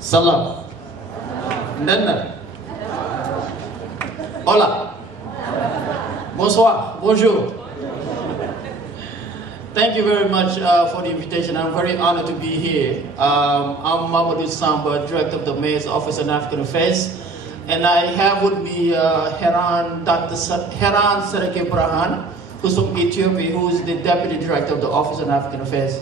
Salam. Nana. Hola. Bonsoir. Bonjour. Thank you very much for the invitation. I'm very honored to be here. I'm Mamadou Samba, Director of the Mayor's Office on African Affairs. And I have with me Dr. Heran Sereke Brahan, who's from Ethiopia, who is the Deputy Director of the Office on African Affairs.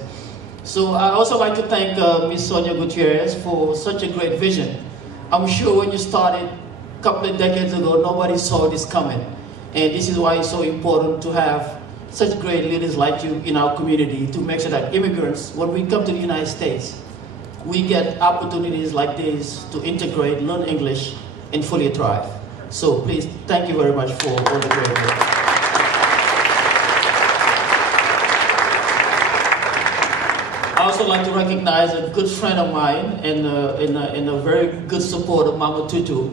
So I also like to thank Ms. Sonia Gutierrez for such a great vision. I'm sure when you started a couple of decades ago, nobody saw this coming. And this is why it's so important to have such great leaders like you in our community to make sure that immigrants, when we come to the United States, we get opportunities like this to integrate, learn English, and fully thrive. So please, thank you very much for all the great work. I also like to recognize a good friend of mine and a very good supporter, Mama Tutu.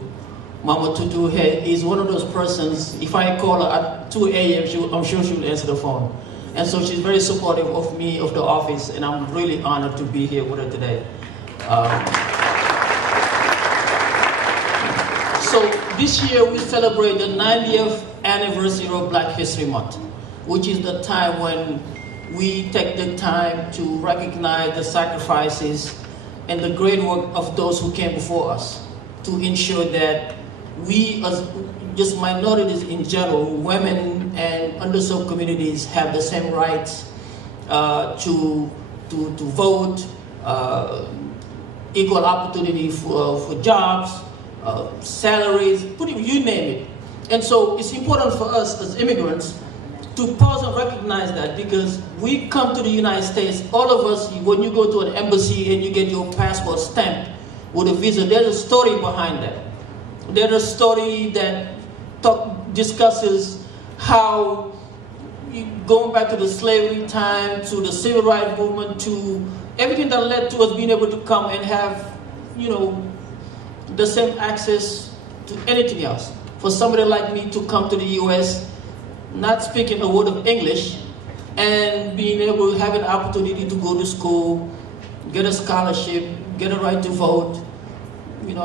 Mama Tutu is one of those persons, if I call her at 2 a.m., I'm sure she'll answer the phone. And so she's very supportive of me, of the office, and I'm really honored to be here with her today. So this year we celebrate the 90th anniversary of Black History Month, which is the time when we take the time to recognize the sacrifices and the great work of those who came before us to ensure that we, as just minorities in general, women and underserved communities have the same rights to vote, equal opportunity for jobs, salaries, you name it. And so it's important for us as immigrants to pause and recognize that, because we come to the United States, all of us, when you go to an embassy and you get your passport stamped with a visa, there's a story behind that. There's a story that discusses how, going back to the slavery time, to the civil rights movement, to everything that led to us being able to come and have, the same access to anything else. For somebody like me to come to the US, not speaking a word of English, and being able to have an opportunity to go to school, get a scholarship, get a right to vote,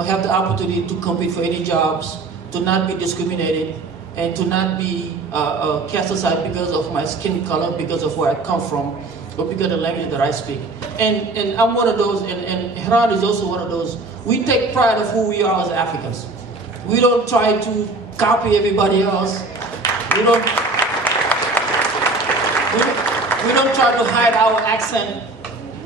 have the opportunity to compete for any jobs, to not be discriminated, and to not be cast aside because of my skin color, because of where I come from, or because of the language that I speak. And I'm one of those, and Heran is also one of those. We take pride of who we are as Africans. We don't try to copy everybody else. We don't try to hide our accent.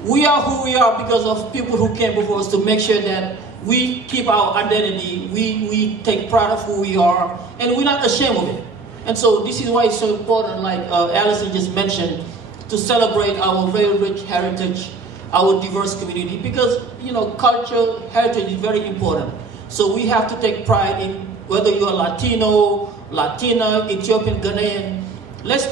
We are who we are because of people who came before us, to make sure that we keep our identity, we take pride of who we are, and we're not ashamed of it. And so this is why it's so important, like Alison just mentioned, to celebrate our very rich heritage, our diverse community, because culture, heritage is very important. So we have to take pride in whether you're Latino, Latina, Ethiopian, Ghanaian. Let's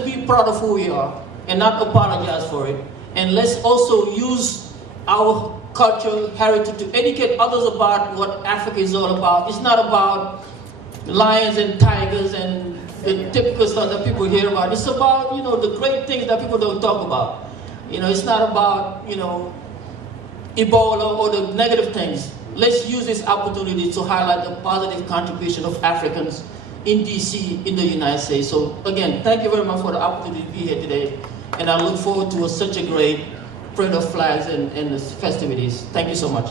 be proud of who we are and not apologize for it. And let's also use our culture, heritage to educate others about what Africa is all about. It's not about lions and tigers and the typical stuff that people hear about. It's about, the great things that people don't talk about. It's not about, Ebola or the negative things. Let's use this opportunity to highlight the positive contribution of Africans in DC, in the United States. So again, thank you very much for the opportunity to be here today. And I look forward to such a great parade of flags and festivities. Thank you so much.